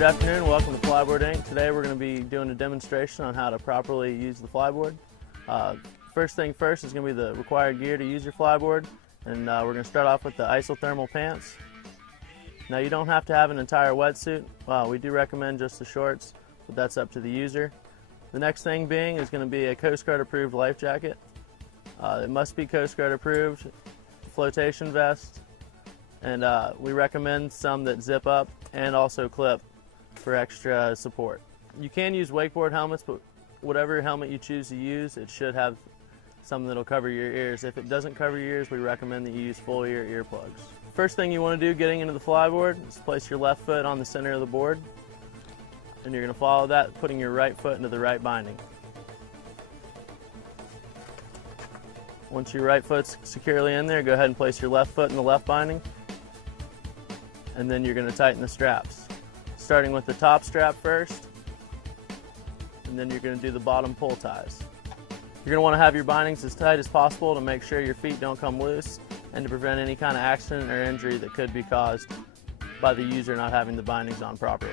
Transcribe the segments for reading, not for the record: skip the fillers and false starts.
Good afternoon, welcome to Flyboard Inc. Today we're going to be doing a demonstration on how to properly use the flyboard. First thing first is going to be the required gear to use your flyboard, and we're going to start off with the isothermal pants. Now you don't have to have an entire wetsuit. We do recommend just the shorts, but that's up to the user. The next thing being is going to be a Coast Guard approved life jacket. It must be Coast Guard approved, flotation vest, and we recommend some that zip up and also clip for extra support. You can use wakeboard helmets, but whatever helmet you choose to use, it should have something that'll cover your ears. If it doesn't cover your ears, we recommend that you use full ear earplugs. First thing you want to do getting into the flyboard is place your left foot on the center of the board, and you're going to follow that, putting your right foot into the right binding. Once your right foot's securely in there, go ahead and place your left foot in the left binding, and then you're going to tighten the straps. Starting with the top strap first, and then you're going to do the bottom pull ties. You're going to want to have your bindings as tight as possible to make sure your feet don't come loose and to prevent any kind of accident or injury that could be caused by the user not having the bindings on properly.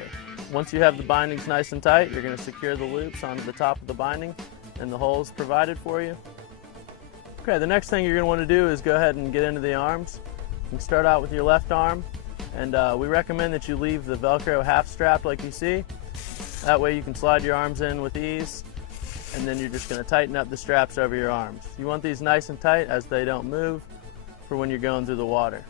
Once you have the bindings nice and tight, you're going to secure the loops onto the top of the binding and the holes provided for you. Okay, the next thing you're going to want to do is go ahead and get into the arms. You can start out with your left arm, and we recommend that you leave the Velcro half strapped like you see. That way you can slide your arms in with ease, and then you're just going to tighten up the straps over your arms. You want these nice and tight as they don't move for when you're going through the water.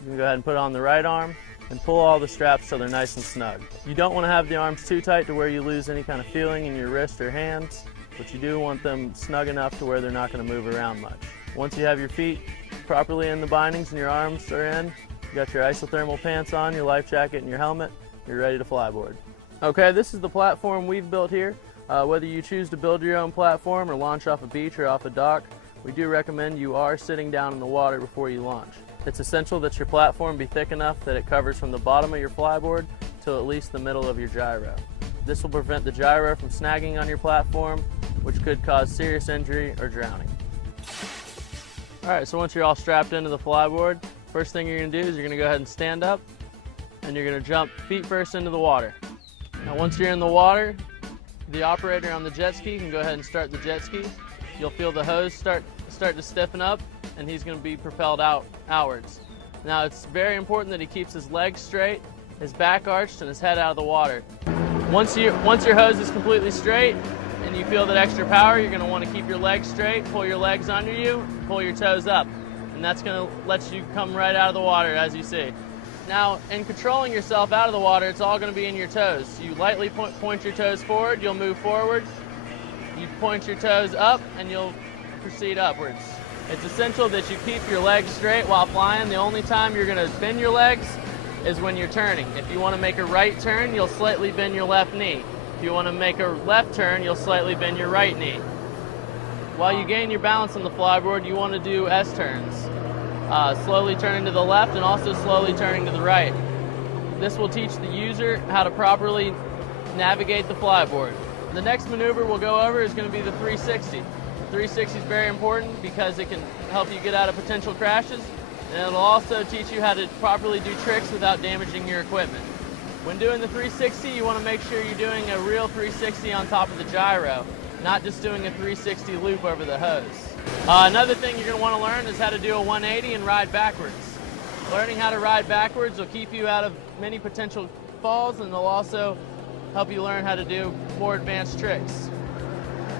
You can go ahead and put it on the right arm and pull all the straps so they're nice and snug. You don't want to have the arms too tight to where you lose any kind of feeling in your wrist or hands, but you do want them snug enough to where they're not going to move around much. Once you have your feet properly in the bindings and your arms are in, you got your isothermal pants on, your life jacket, and your helmet, you're ready to flyboard. Okay, this is the platform we've built here. Whether you choose to build your own platform or launch off a beach or off a dock, we do recommend you are sitting down in the water before you launch. It's essential that your platform be thick enough that it covers from the bottom of your flyboard to at least the middle of your gyro. This will prevent the gyro from snagging on your platform, which could cause serious injury or drowning. Alright, so once you're all strapped into the flyboard, first thing you're going to do is you're going to go ahead and stand up, and you're going to jump feet first into the water. Now once you're in the water, the operator on the jet ski can go ahead and start the jet ski. You'll feel the hose start to stiffen up, and he's going to be propelled outwards. Now it's very important that he keeps his legs straight, his back arched, and his head out of the water. Once your hose is completely straight and you feel that extra power, you're going to want to keep your legs straight, pull your legs under you, pull your toes up, and that's going to let you come right out of the water, as you see. Now, in controlling yourself out of the water, it's all going to be in your toes. You lightly point your toes forward, you'll move forward. You point your toes up, and you'll proceed upwards. It's essential that you keep your legs straight while flying. The only time you're going to bend your legs is when you're turning. If you want to make a right turn, you'll slightly bend your left knee. If you want to make a left turn, you'll slightly bend your right knee. While you gain your balance on the flyboard, you want to do S-turns. Slowly turning to the left and also slowly turning to the right. This will teach the user how to properly navigate the flyboard. The next maneuver we'll go over is going to be the 360. The 360 is very important because it can help you get out of potential crashes, and it'll also teach you how to properly do tricks without damaging your equipment. When doing the 360, you want to make sure you're doing a real 360 on top of the gyro, not just doing a 360 loop over the hose. Another thing you're going to want to learn is how to do a 180 and ride backwards. Learning how to ride backwards will keep you out of many potential falls, and they'll also help you learn how to do more advanced tricks.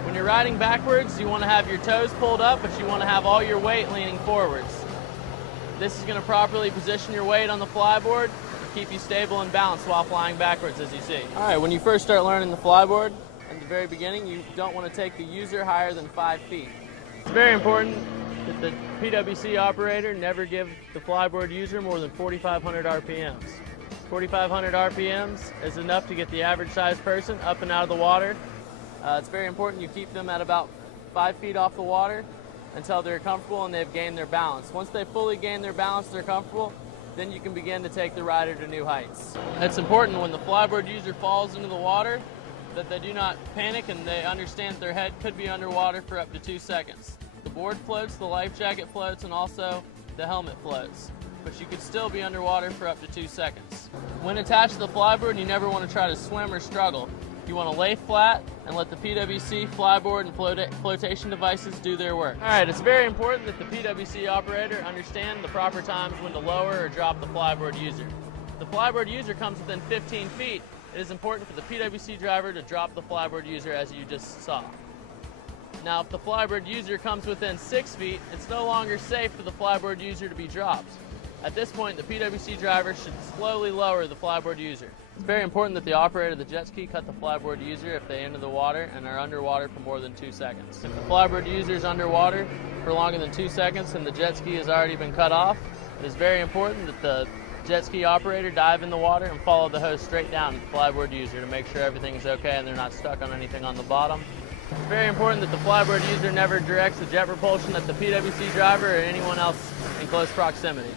When you're riding backwards, you want to have your toes pulled up, but you want to have all your weight leaning forwards. This is going to properly position your weight on the flyboard and keep you stable and balanced while flying backwards, as you see. Alright, when you first start learning the flyboard, in the very beginning, you don't want to take the user higher than 5 feet. It's very important that the PWC operator never give the flyboard user more than 4,500 RPMs. 4,500 RPMs is enough to get the average sized person up and out of the water. It's very important you keep them at about 5 feet off the water until they're comfortable and they've gained their balance. Once they fully gain their balance, they're comfortable, then you can begin to take the rider to new heights. It's important when the flyboard user falls into the water that they do not panic and they understand their head could be underwater for up to 2 seconds. The board floats, the life jacket floats, and also the helmet floats. but you could still be underwater for up to 2 seconds. When attached to the flyboard, you never want to try to swim or struggle. You want to lay flat and let the PWC, flyboard, and flotation devices do their work. All right, it's very important that the PWC operator understand the proper times when to lower or drop the flyboard user. If the flyboard user comes within 15 feet, it is important for the PWC driver to drop the flyboard user as you just saw. Now, if the flyboard user comes within 6 feet, it's no longer safe for the flyboard user to be dropped. At this point, the PWC driver should slowly lower the flyboard user. It's very important that the operator of the jet ski cut the flyboard user if they enter the water and are underwater for more than 2 seconds. If the flyboard user is underwater for longer than 2 seconds and the jet ski has already been cut off, it is very important that the jet ski operator dive in the water and follow the hose straight down to the flyboard user to make sure everything is okay and they're not stuck on anything on the bottom. It's very important that the flyboard user never directs the jet propulsion at the PWC driver or anyone else in close proximity.